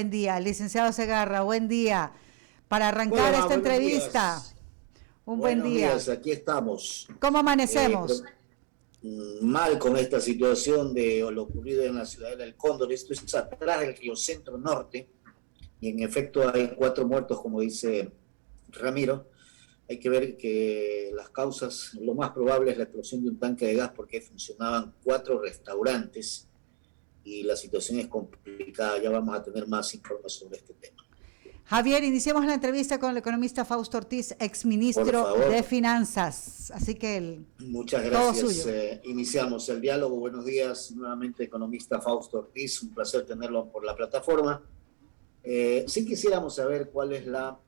Buen día, licenciado Segarra, buen día. Para arrancar Hola, esta buenos entrevista, días. un buen Buenos día. días, aquí estamos. ¿Cómo Eh, amanecemos? pre- Mal con esta situación de lo ocurrido en la ciudad del Cóndor. Esto es atrás del río Centro Norte y en efecto hay 4 muertos, como dice Ramiro. Hay que ver que las causas, lo más probable es la explosión de un tanque de gas porque funcionaban 4 restaurantes y la situación es complicada. Ya vamos a tener más informes sobre este tema. Javier, iniciemos la entrevista con el economista Fausto Ortiz, Por exministro de favor. Finanzas. Así que Muchas todo gracias. suyo. Iniciamos el diálogo. Buenos días, nuevamente economista Fausto Ortiz. Un placer tenerlo por la plataforma. Sí quisiéramos saber cuál es la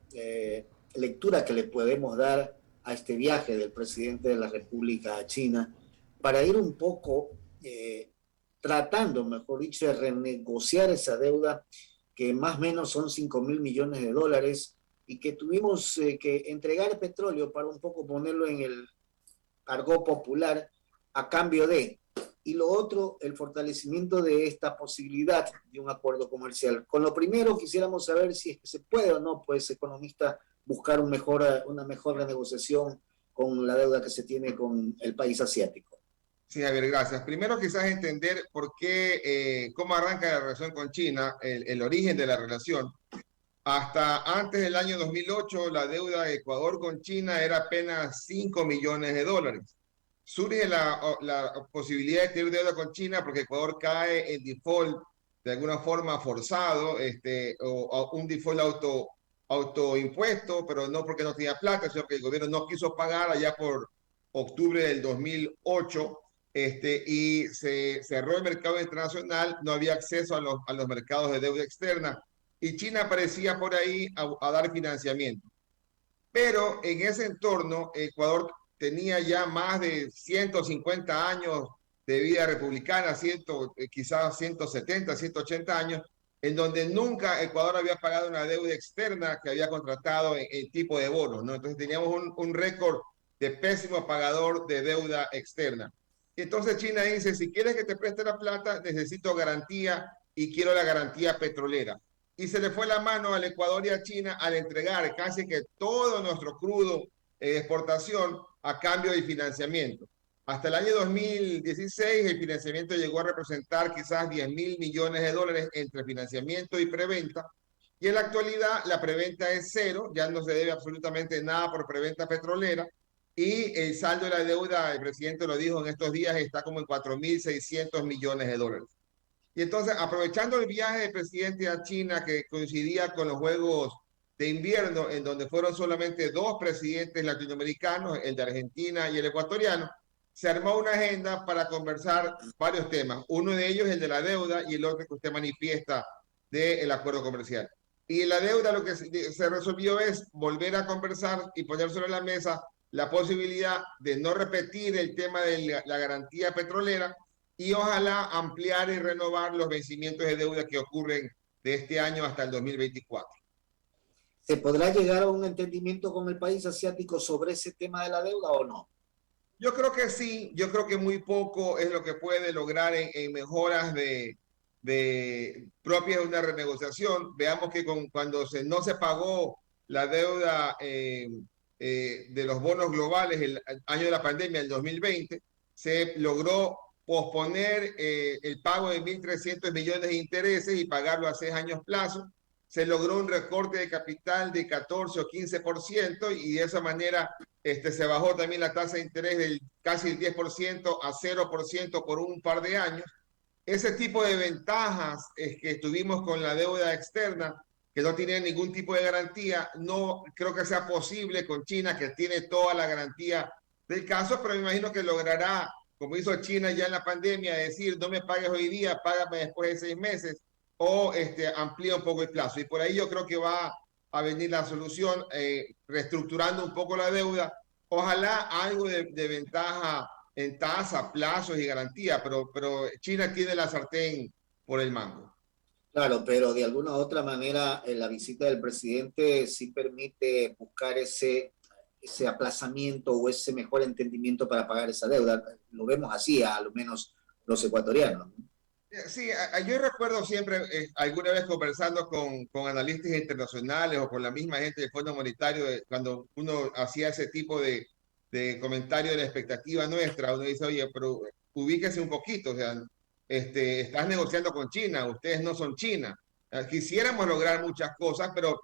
lectura que le podemos dar a este viaje del presidente de la República a China para ir un poco tratando, mejor dicho, de renegociar esa deuda que más o menos son 5.000 millones de dólares y que tuvimos que entregar petróleo para un poco ponerlo en el cargo popular a cambio de. Y lo otro, el fortalecimiento de esta posibilidad de un acuerdo comercial. Con lo primero, quisiéramos saber si es que se puede o no, pues, economista, buscar una mejor renegociación con la deuda que se tiene con el país asiático. Sí, Javier, gracias. Primero quizás entender por qué, cómo arranca la relación con China, el origen de la relación. Hasta antes del año 2008, la deuda de Ecuador con China era apenas 5 millones de dólares. Surge la posibilidad de tener deuda con China porque Ecuador cae en default de alguna forma forzado, o un default autoimpuesto, pero no porque no tenía plata, sino que el gobierno no quiso pagar allá por octubre del 2008, y se cerró el mercado internacional, no había acceso a los mercados de deuda externa y China aparecía por ahí a dar financiamiento. Pero en ese entorno, Ecuador tenía ya más de 150 años de vida republicana, quizás 170, 180 años, en donde nunca Ecuador había pagado una deuda externa que había contratado en tipo de bonos, ¿no? Entonces teníamos un récord de pésimo pagador de deuda externa. Entonces China dice, si quieres que te preste la plata, necesito garantía y quiero la garantía petrolera. Y se le fue la mano al Ecuador y a China al entregar casi que todo nuestro crudo de exportación a cambio de financiamiento. Hasta el año 2016 el financiamiento llegó a representar quizás 10.000 millones de dólares entre financiamiento y preventa. Y en la actualidad la preventa es cero, ya no se debe absolutamente nada por preventa petrolera. Y el saldo de la deuda, el presidente lo dijo en estos días, está como en 4.600 millones de dólares. Y entonces, aprovechando el viaje del presidente a China, que coincidía con los Juegos de Invierno, en donde fueron solamente dos presidentes latinoamericanos, el de Argentina y el ecuatoriano, se armó una agenda para conversar varios temas. Uno de ellos es el de la deuda y el otro que usted manifiesta del acuerdo comercial. Y la deuda lo que se resolvió es volver a conversar y poner sobre la mesa la posibilidad de no repetir el tema de la garantía petrolera y ojalá ampliar y renovar los vencimientos de deuda que ocurren de este año hasta el 2024. ¿Se podrá llegar a un entendimiento con el país asiático sobre ese tema de la deuda o no? Yo creo que sí, yo creo que muy poco es lo que puede lograr en mejoras de propias de una renegociación. Veamos que cuando no se pagó la deuda de los bonos globales el año de la pandemia, el 2020, se logró posponer el pago de 1.300 millones de intereses y pagarlo a 6 años plazo. Se logró un recorte de capital de 14 o 15% y de esa manera se bajó también la tasa de interés del casi el 10% a 0% por un par de años. Ese tipo de ventajas que tuvimos con la deuda externa, que no tiene ningún tipo de garantía, no creo que sea posible con China, que tiene toda la garantía del caso, pero me imagino que logrará, como hizo China ya en la pandemia, decir, no me pagues hoy día, págame después de 6 meses, o amplía un poco el plazo. Y por ahí yo creo que va a venir la solución, reestructurando un poco la deuda. Ojalá algo de ventaja en tasa, plazos y garantía, pero China tiene la sartén por el mango. Claro, pero de alguna u otra manera la visita del presidente sí permite buscar ese aplazamiento o ese mejor entendimiento para pagar esa deuda. Lo vemos así, a lo menos los ecuatorianos, ¿no? Sí, yo recuerdo siempre, alguna vez conversando con analistas internacionales o con la misma gente del Fondo Monetario, cuando uno hacía ese tipo de comentario de la expectativa nuestra, uno dice, oye, pero ubíquese un poquito, o sea, estás negociando con China, ustedes no son China. Quisiéramos lograr muchas cosas, pero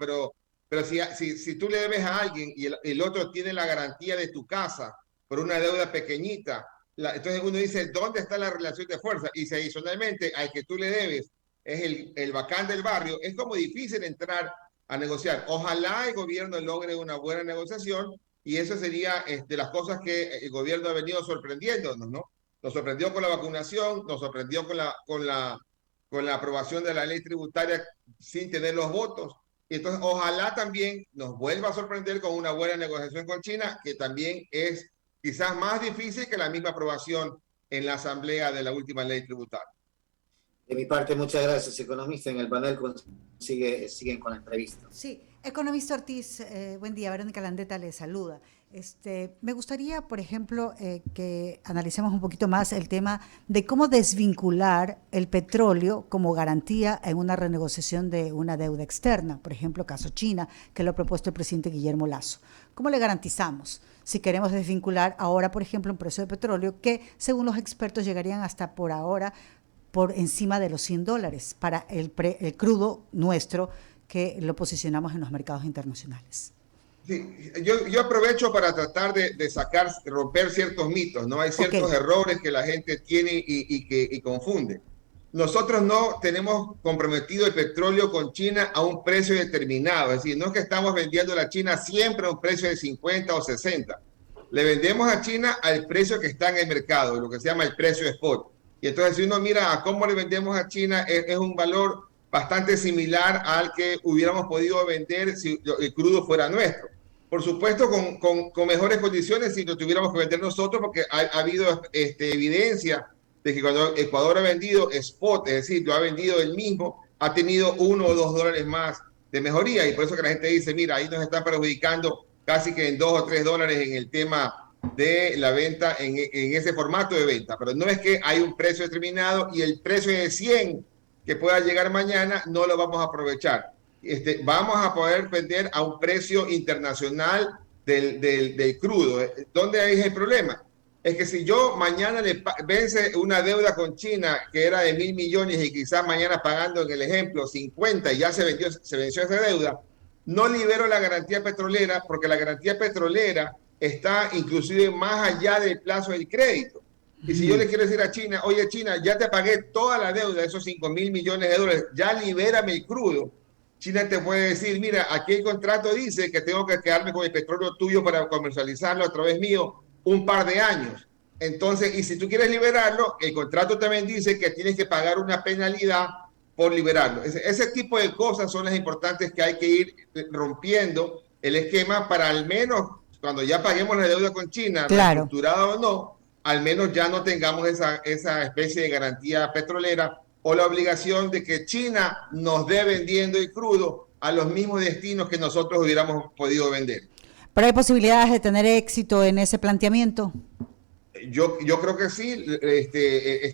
si tú le debes a alguien y el otro tiene la garantía de tu casa por una deuda pequeñita, entonces uno dice, ¿dónde está la relación de fuerza? Y si adicionalmente al que tú le debes es el bacán del barrio, es como difícil entrar a negociar. Ojalá el gobierno logre una buena negociación y eso sería de las cosas que el gobierno ha venido sorprendiéndonos, ¿no? Nos sorprendió con la vacunación, nos sorprendió con la aprobación de la ley tributaria sin tener los votos. Y entonces, ojalá también nos vuelva a sorprender con una buena negociación con China, que también es quizás más difícil que la misma aprobación en la Asamblea de la última ley tributaria. De mi parte, muchas gracias, economista. En el panel siguen con la entrevista. Sí, economista Ortiz, buen día, Verónica Landeta le saluda. Me gustaría, por ejemplo, que analicemos un poquito más el tema de cómo desvincular el petróleo como garantía en una renegociación de una deuda externa, por ejemplo, caso China, que lo ha propuesto el presidente Guillermo Lasso. ¿Cómo le garantizamos si queremos desvincular ahora, por ejemplo, un precio de petróleo que, según los expertos, llegarían hasta por ahora por encima de los $100 para el crudo nuestro que lo posicionamos en los mercados internacionales? Sí, yo aprovecho para tratar de romper ciertos mitos, ¿no? Hay ciertos errores que la gente tiene y confunde. Nosotros no tenemos comprometido el petróleo con China a un precio determinado, es decir, no es que estamos vendiendo a la China siempre a un precio de 50 o 60. Le vendemos a China al precio que está en el mercado, lo que se llama el precio spot. Y entonces si uno mira a cómo le vendemos a China, es un valor bastante similar al que hubiéramos podido vender si el crudo fuera nuestro. Por supuesto, con mejores condiciones si lo tuviéramos que vender nosotros, porque ha habido evidencia de que cuando Ecuador ha vendido spot, es decir, lo ha vendido él mismo, ha tenido $1 o $2 más de mejoría. Y por eso que la gente dice, mira, ahí nos están perjudicando casi que en $2 o $3 en el tema de la venta, en ese formato de venta. Pero no es que hay un precio determinado y el precio de 100 que pueda llegar mañana no lo vamos a aprovechar. Vamos a poder vender a un precio internacional del crudo. ¿Dónde es el problema? Es que si yo mañana le vence una deuda con China que era de 1.000 millones y quizás mañana pagando en el ejemplo 50 y ya se venció esa deuda, no libero la garantía petrolera porque la garantía petrolera está inclusive más allá del plazo del crédito. Y si yo le quiero decir a China, oye China, ya te pagué toda la deuda, esos 5.000 millones de dólares, ya libérame el crudo. China te puede decir, mira, aquí el contrato dice que tengo que quedarme con el petróleo tuyo para comercializarlo a través mío un par de años. Entonces, y si tú quieres liberarlo, el contrato también dice que tienes que pagar una penalidad por liberarlo. Ese tipo de cosas son las importantes que hay que ir rompiendo el esquema para al menos, cuando ya paguemos la deuda con China, claro, reestructurada o no, al menos ya no tengamos esa especie de garantía petrolera o la obligación de que China nos dé vendiendo el crudo a los mismos destinos que nosotros hubiéramos podido vender. ¿Pero hay posibilidades de tener éxito en ese planteamiento? Yo creo que sí,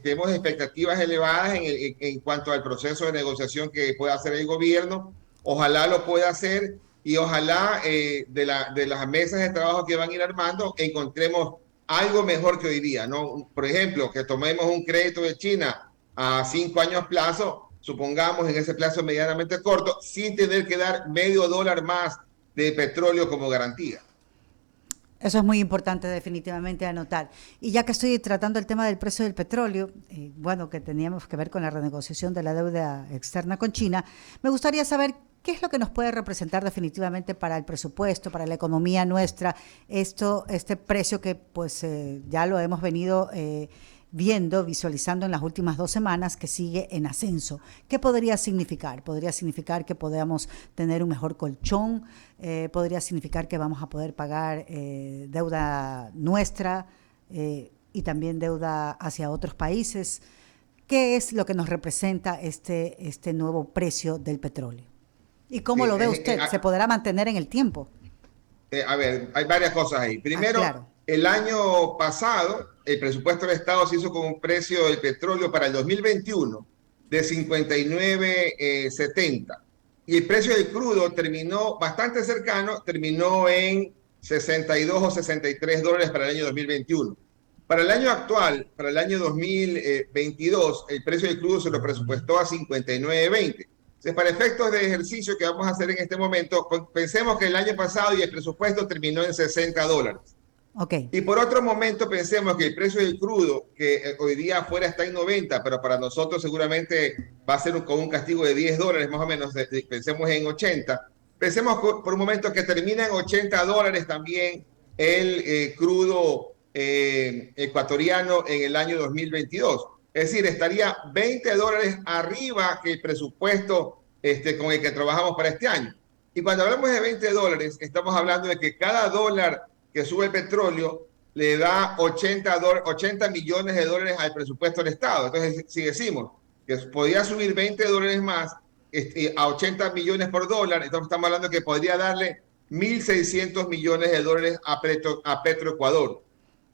tenemos expectativas elevadas en cuanto al proceso de negociación que pueda hacer el gobierno. Ojalá lo pueda hacer y ojalá de las mesas de trabajo que van a ir armando encontremos algo mejor que hoy día, ¿no? Por ejemplo, que tomemos un crédito de China a 5 años plazo, supongamos en ese plazo medianamente corto, sin tener que dar $0.5 más de petróleo como garantía. Eso es muy importante definitivamente anotar. Y ya que estoy tratando el tema del precio del petróleo, bueno, que teníamos que ver con la renegociación de la deuda externa con China, me gustaría saber qué es lo que nos puede representar definitivamente para el presupuesto, para la economía nuestra, este precio que pues ya lo hemos venido viendo, visualizando en las últimas 2 semanas, que sigue en ascenso. ¿Qué podría significar? Podría significar que podamos tener un mejor colchón, podría significar que vamos a poder pagar deuda nuestra y también deuda hacia otros países. ¿Qué es lo que nos representa este nuevo precio del petróleo? ¿Y cómo lo ve usted? ¿Se podrá mantener en el tiempo? A ver, hay varias cosas ahí. Primero, claro. El año pasado el presupuesto del Estado se hizo con un precio del petróleo para el 2021 de 59.70. Y el precio del crudo terminó bastante cercano, terminó en 62 o 63 dólares para el año 2021. Para el año actual, para el año 2022, el precio del crudo se lo presupuestó a 59.20. Entonces, para efectos de ejercicio que vamos a hacer en este momento, pensemos que el año pasado y el presupuesto terminó en 60 dólares. Okay. Y por otro momento pensemos que el precio del crudo, que hoy día afuera está en 90, pero para nosotros seguramente va a ser con un castigo de 10 dólares más o menos, pensemos en 80. Pensemos por un momento que termina en 80 dólares también el crudo ecuatoriano en el año 2022. Es decir, estaría 20 dólares arriba que el presupuesto con el que trabajamos para este año. Y cuando hablamos de 20 dólares, estamos hablando de que cada dólar que sube el petróleo le da 80 millones de dólares al presupuesto del Estado. Entonces, si decimos que podía subir 20 dólares más a 80 millones por dólar, entonces estamos hablando que podría darle 1.600 millones de dólares a Petroecuador.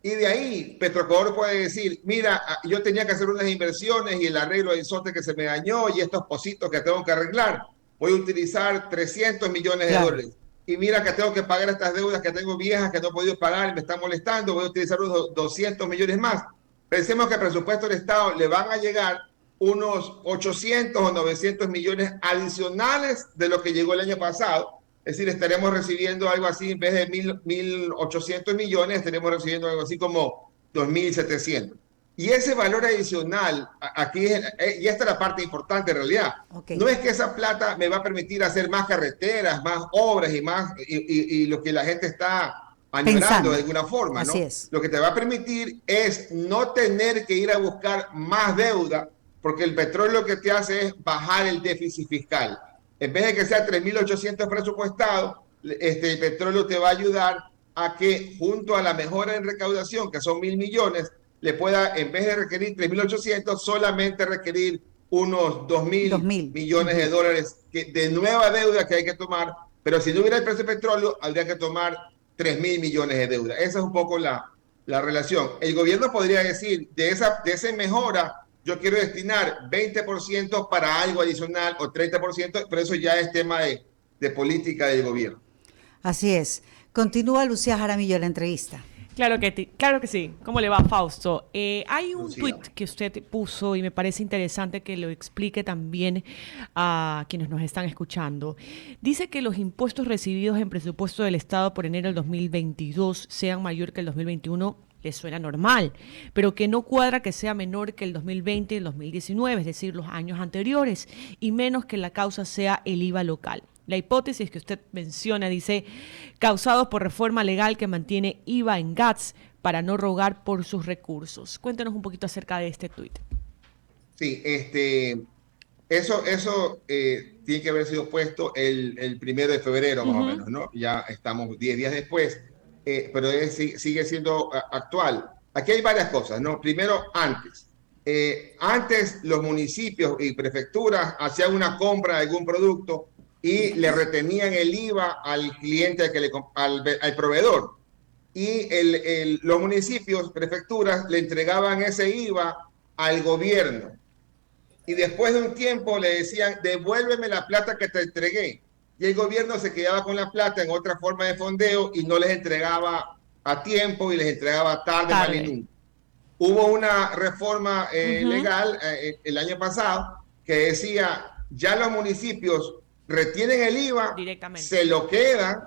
Y de ahí, Petroecuador puede decir, mira, yo tenía que hacer unas inversiones y el arreglo del SOTE que se me dañó y estos pocitos que tengo que arreglar, voy a utilizar 300 millones de dólares. Y mira que tengo que pagar estas deudas que tengo viejas, que no he podido pagar y me están molestando, voy a utilizar unos 200 millones más. Pensemos que al presupuesto del Estado le van a llegar unos 800 o 900 millones adicionales de lo que llegó el año pasado. Es decir, estaremos recibiendo algo así, en vez de 1.800 millones, estaremos recibiendo algo así como 2.700. Y ese valor adicional, aquí, y esta es la parte importante en realidad, no es que esa plata me va a permitir hacer más carreteras, más obras y lo que la gente está añorando de alguna forma, ¿no? Lo que te va a permitir es no tener que ir a buscar más deuda, porque el petróleo lo que te hace es bajar el déficit fiscal. En vez de que sea 3.800 presupuestado, el petróleo te va a ayudar a que junto a la mejora en recaudación, que son 1.000 millones, le pueda, en vez de requerir 3.800, solamente requerir unos 2.000 millones de dólares de nueva deuda que hay que tomar, pero si no hubiera el precio del petróleo, habría que tomar 3.000 millones de deuda. Esa es un poco la relación. El gobierno podría decir, de esa mejora, yo quiero destinar 20% para algo adicional o 30%, pero eso ya es tema de política del gobierno. Así es. Continúa Lucía Jaramillo la entrevista. Claro que sí. ¿Cómo le va, Fausto? Hay un tuit que usted puso y me parece interesante que lo explique también a quienes nos están escuchando. Dice que los impuestos recibidos en presupuesto del Estado por enero del 2022 sean mayor que el 2021. Le suena normal, pero que no cuadra que sea menor que el 2020 y el 2019, es decir, los años anteriores, y menos que la causa sea el IVA local. La hipótesis que usted menciona dice, causados por reforma legal que mantiene IVA en GATS para no rogar por sus recursos. Cuéntanos un poquito acerca de este tuit. Sí, eso tiene que haber sido puesto el 1 de febrero, más o menos, ¿no? Ya estamos 10 días después. Pero sigue siendo actual. Aquí hay varias cosas, ¿no? Primero, antes los municipios y prefecturas hacían una compra de algún producto y le retenían el IVA al cliente, al proveedor. Y los municipios, prefecturas, le entregaban ese IVA al gobierno. Y después de un tiempo le decían, devuélveme la plata que te entregué. Y el gobierno se quedaba con la plata en otra forma de fondeo y no les entregaba a tiempo y les entregaba tarde. Mal y nunca. Hubo una reforma legal el año pasado que decía, ya los municipios retienen el IVA, se lo quedan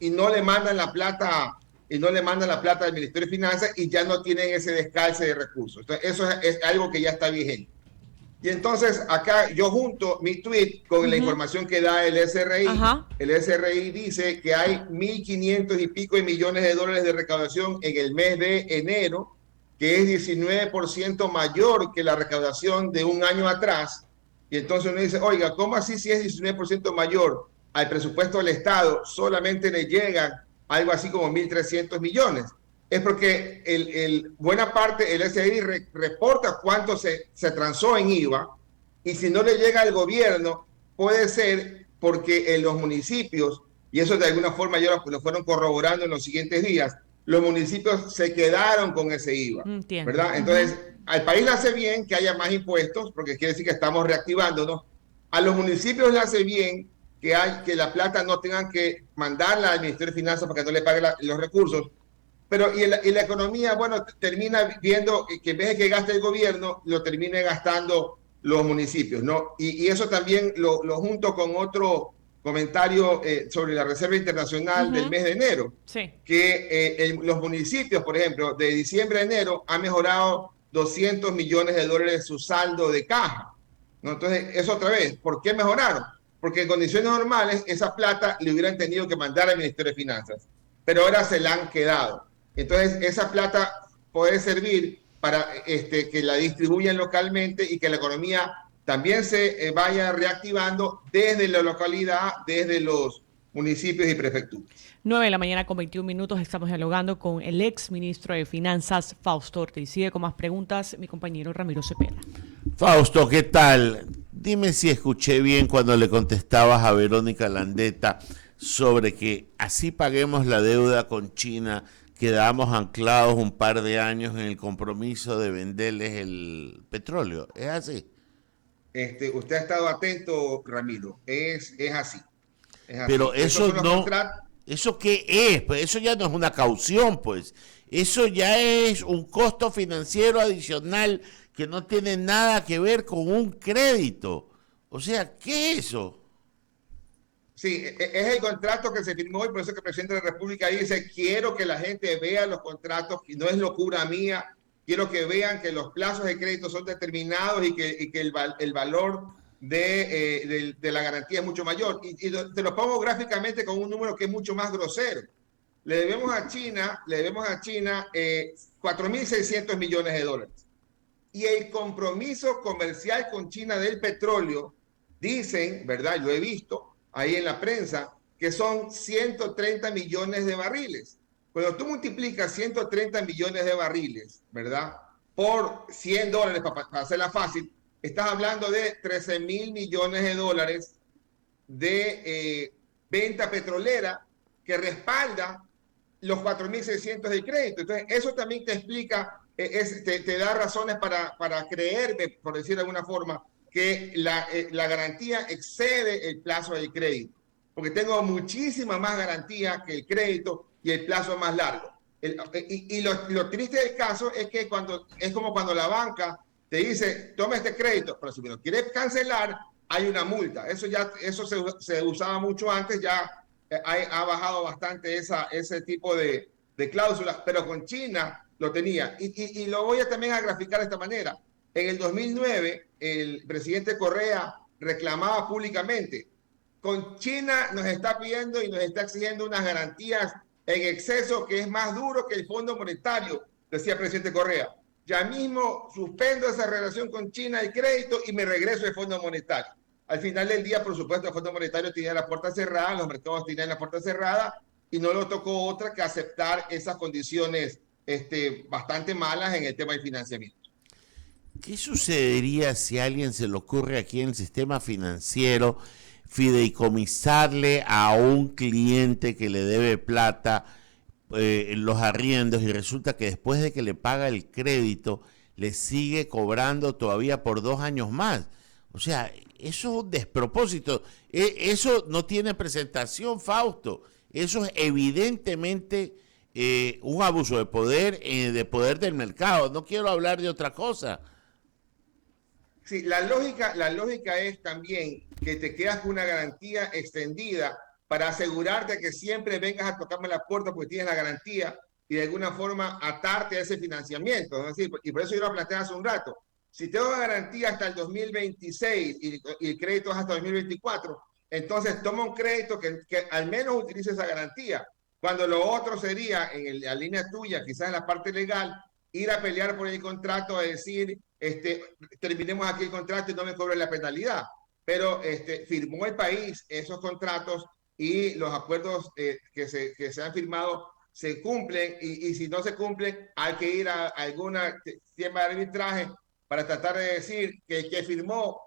y no le mandan la plata al Ministerio de Finanzas y ya no tienen ese descalce de recursos. Entonces, eso es algo que ya está vigente. Y entonces acá yo junto mi tweet con la información que da el SRI. El SRI dice que hay 1.500 y pico de millones de dólares de recaudación en el mes de enero, que es 19% mayor que la recaudación de un año atrás. Y entonces uno dice, oiga, ¿cómo así si es 19% mayor al presupuesto del Estado? Solamente le llegan algo así como 1.300 millones. Es porque buena parte el SRI reporta cuánto se transó en IVA y si no le llega al gobierno puede ser porque en los municipios, y eso de alguna forma ya lo fueron corroborando en los siguientes días, los municipios se quedaron con ese IVA, Entiendo. ¿verdad? Entonces, al país le hace bien que haya más impuestos, porque quiere decir que estamos reactivándonos. A los municipios le hace bien que la plata no tengan que mandarla al Ministerio de Finanzas para que no le pague los recursos. Pero y la economía, bueno, termina viendo que en vez de que gaste el gobierno, lo termine gastando los municipios, ¿no? Y eso también lo junto con otro comentario sobre la Reserva Internacional del mes de enero, Sí. que los municipios, por ejemplo, de diciembre a enero han mejorado 200 millones de dólares su saldo de caja, ¿no? Entonces, eso otra vez, ¿por qué mejoraron? Porque en condiciones normales esa plata le hubieran tenido que mandar al Ministerio de Finanzas, pero ahora se la han quedado. Entonces, esa plata puede servir para que la distribuyan localmente y que la economía también se vaya reactivando desde la localidad, desde los municipios y prefecturas. 9:21 a.m. Estamos dialogando con el ex ministro de Finanzas, Fausto Ortiz. Sigue con más preguntas mi compañero Ramiro Cepeda. Fausto, ¿qué tal? Dime si escuché bien cuando le contestabas a Verónica Landeta sobre que así paguemos la deuda con China, quedamos anclados un par de años en el compromiso de venderles el petróleo. ¿Es así? Usted ha estado atento, Ramiro. Es así. Es así. Pero eso no... ¿Eso qué es? Pues eso ya no es una caución, pues. Eso ya es un costo financiero adicional que no tiene nada que ver con un crédito. O sea, ¿qué es eso? Sí, es el contrato que se firmó y por eso que el presidente de la República dice, quiero que la gente vea los contratos, y no es locura mía, quiero que vean que los plazos de crédito son determinados y que el valor de la garantía es mucho mayor. Y te lo pongo gráficamente con un número que es mucho más grosero. Le debemos a China 4.600 millones de dólares. Y el compromiso comercial con China del petróleo, dicen, ¿verdad? Yo he visto ahí en la prensa, que son 130 millones de barriles. Cuando tú multiplicas 130 millones de barriles, ¿verdad? Por $100, para hacerla fácil, estás hablando de 13.000 millones de dólares de venta petrolera que respalda los 4.600 de crédito. Entonces, eso también te explica, te da razones para creerme, por decir de alguna forma, que la garantía excede el plazo del crédito, porque tengo muchísima más garantía que el crédito y el plazo más largo. Lo triste del caso es que es como cuando la banca te dice, toma este crédito, pero si me lo quieres cancelar, hay una multa. Eso se usaba mucho antes, ya ha bajado bastante ese tipo de cláusulas, pero con China lo tenía. Y lo voy también a graficar de esta manera. En el 2009, el presidente Correa reclamaba públicamente, con China nos está pidiendo y nos está exigiendo unas garantías en exceso que es más duro que el Fondo Monetario, decía el presidente Correa. Ya mismo suspendo esa relación con China y crédito y me regreso al Fondo Monetario. Al final del día, por supuesto, el Fondo Monetario tenía la puerta cerrada, los mercados tenían la puerta cerrada y no le tocó otra que aceptar esas condiciones bastante malas en el tema del financiamiento. ¿Qué sucedería si a alguien se le ocurre aquí en el sistema financiero fideicomisarle a un cliente que le debe plata los arriendos y resulta que después de que le paga el crédito le sigue cobrando todavía por 2 años más? O sea, eso es un despropósito. Eso no tiene presentación, Fausto. Eso es evidentemente un abuso de poder del mercado. No quiero hablar de otra cosa. Sí, la lógica es también que te quedas con una garantía extendida para asegurarte que siempre vengas a tocarme la puerta porque tienes la garantía y de alguna forma atarte a ese financiamiento, ¿no? Es decir, y por eso yo lo planteé hace un rato. Si tengo garantía hasta el 2026 y el crédito es hasta 2024, entonces toma un crédito que al menos utilice esa garantía. Cuando lo otro sería, en la línea tuya, quizás en la parte legal, ir a pelear por el contrato, a decir, terminemos aquí el contrato y no me cobren la penalidad. Pero firmó el país esos contratos y los acuerdos que se han firmado se cumplen y si no se cumplen hay que ir a alguna tienda de arbitraje para tratar de decir que el que firmó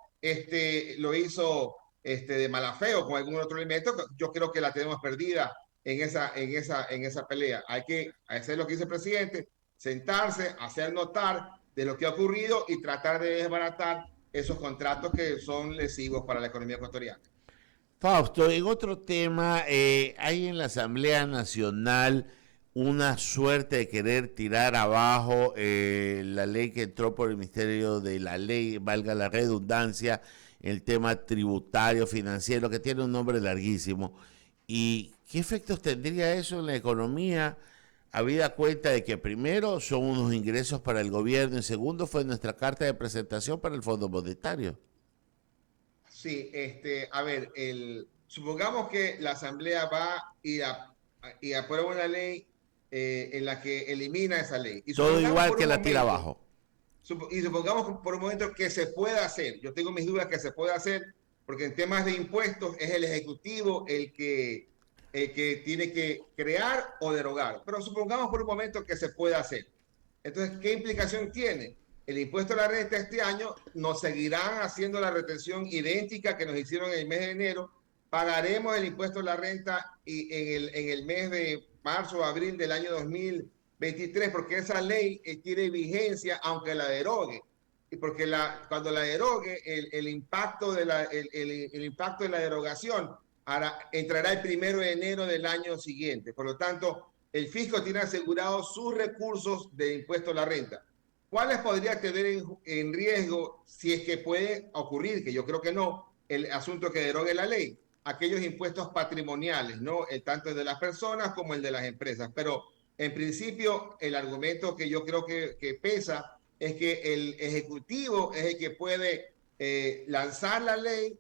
lo hizo de mala fe o con algún otro elemento. Yo creo que la tenemos perdida en esa pelea. Hay que hacer lo que dice el presidente, sentarse, hacer notar de lo que ha ocurrido y tratar de desbaratar esos contratos que son lesivos para la economía ecuatoriana. Fausto, en otro tema, hay en la Asamblea Nacional una suerte de querer tirar abajo la ley que entró por el Ministerio de la Ley, valga la redundancia, el tema tributario, financiero, que tiene un nombre larguísimo. ¿Y qué efectos tendría eso en la economía? Habida cuenta de que primero son unos ingresos para el gobierno y segundo fue nuestra carta de presentación para el Fondo Monetario. Sí, a ver, supongamos que la Asamblea va y aprueba una ley en la que elimina esa ley. Y todo igual que la tira abajo. Y supongamos por un momento que se pueda hacer. Yo tengo mis dudas que se pueda hacer, porque en temas de impuestos es el Ejecutivo el que tiene que crear o derogar. Pero supongamos por un momento que se pueda hacer. Entonces, ¿qué implicación tiene? El impuesto a la renta este año nos seguirán haciendo la retención idéntica que nos hicieron en el mes de enero. Pagaremos el impuesto a la renta en el mes de marzo o abril del año 2023, porque esa ley tiene vigencia aunque la derogue. Y porque cuando la derogue, el impacto de la derogación entrará el 1 de enero del año siguiente. Por lo tanto, el fisco tiene asegurados sus recursos de impuesto a la renta. ¿Cuáles podría tener en riesgo si es que puede ocurrir, que yo creo que no, el asunto que derogue la ley? Aquellos impuestos patrimoniales, ¿no? Tanto el de las personas como el de las empresas. Pero en principio, el argumento que yo creo que pesa es que el Ejecutivo es el que puede lanzar la ley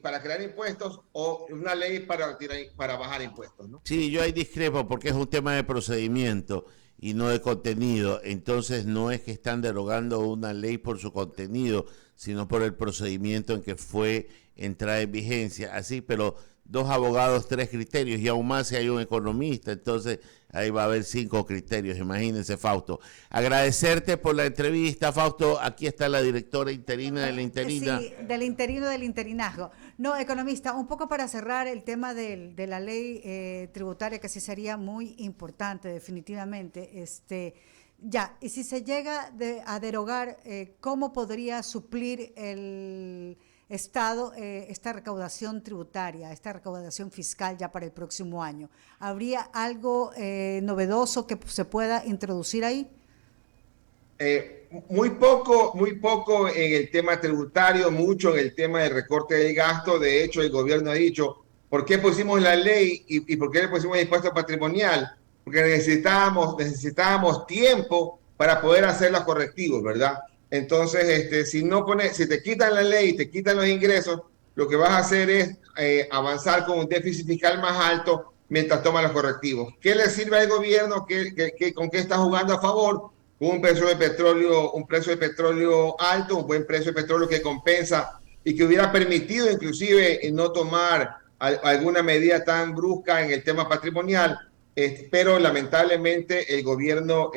para crear impuestos o una ley para bajar impuestos, ¿no? Sí, yo ahí discrepo porque es un tema de procedimiento y no de contenido. Entonces no es que están derogando una ley por su contenido, sino por el procedimiento en que fue entrada en vigencia. Así, pero 2 abogados, 3 criterios, y aún más si hay un economista, entonces ahí va a haber 5 criterios, imagínense, Fausto. Agradecerte por la entrevista, Fausto. Aquí está la directora interina de la interina. Sí, del interino del interinazgo. No, economista, un poco para cerrar el tema de la ley tributaria, que sí sería muy importante, definitivamente. Ya, y si se llega a derogar, ¿cómo podría suplir el Estado esta recaudación tributaria, esta recaudación fiscal ya para el próximo año? ¿Habría algo novedoso que se pueda introducir ahí? Muy poco en el tema tributario, mucho en el tema del recorte del gasto. De hecho, el gobierno ha dicho, ¿por qué pusimos la ley y por qué le pusimos el impuesto patrimonial? Porque necesitábamos tiempo para poder hacer los correctivos, ¿verdad? Entonces, si te quitan la ley y te quitan los ingresos, lo que vas a hacer es avanzar con un déficit fiscal más alto mientras toma los correctivos. ¿Qué le sirve al gobierno? ¿Con qué está jugando a favor? Con un precio de petróleo alto, un buen precio de petróleo que compensa y que hubiera permitido inclusive no tomar alguna medida tan brusca en el tema patrimonial. Pero lamentablemente el gobierno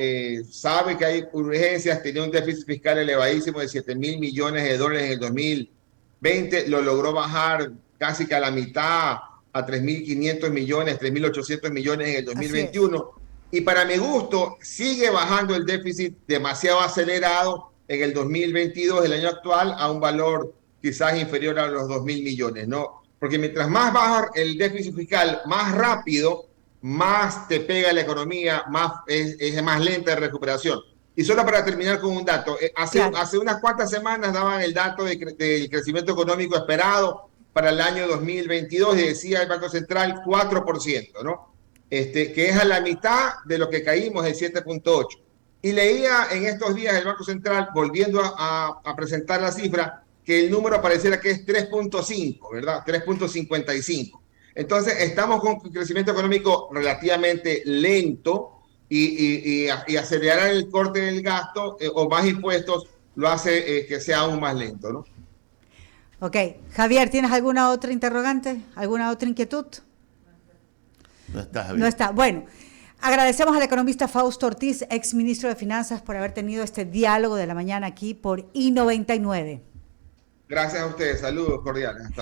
sabe que hay urgencias, tenía un déficit fiscal elevadísimo de $7,000 millones en el 2020, lo logró bajar casi que a la mitad, a 3.500 millones, 3.800 millones en el 2021. Y para mi gusto sigue bajando el déficit demasiado acelerado en el 2022, el año actual, a un valor quizás inferior a los 2.000 millones, ¿no? Porque mientras más baja el déficit fiscal, más rápido, más te pega la economía, es más lenta de recuperación. Y solo para terminar con un dato, hace unas cuantas semanas daban el dato del crecimiento económico esperado para el año 2022 y decía el Banco Central 4%, ¿no? Que es a la mitad de lo que caímos, el 7.8%. Y leía en estos días el Banco Central, volviendo a presentar la cifra, que el número pareciera que es 3.5, ¿verdad? 3.55. Entonces, estamos con un crecimiento económico relativamente lento y acelerar el corte del gasto o más impuestos lo hace que sea aún más lento, ¿no? Ok. Javier, ¿tienes alguna otra interrogante? ¿Alguna otra inquietud? No está, Javier. No está. Bueno, agradecemos al economista Fausto Ortiz, ex ministro de Finanzas, por haber tenido este diálogo de la mañana aquí por I99. Gracias a ustedes. Saludos cordiales. Hasta luego.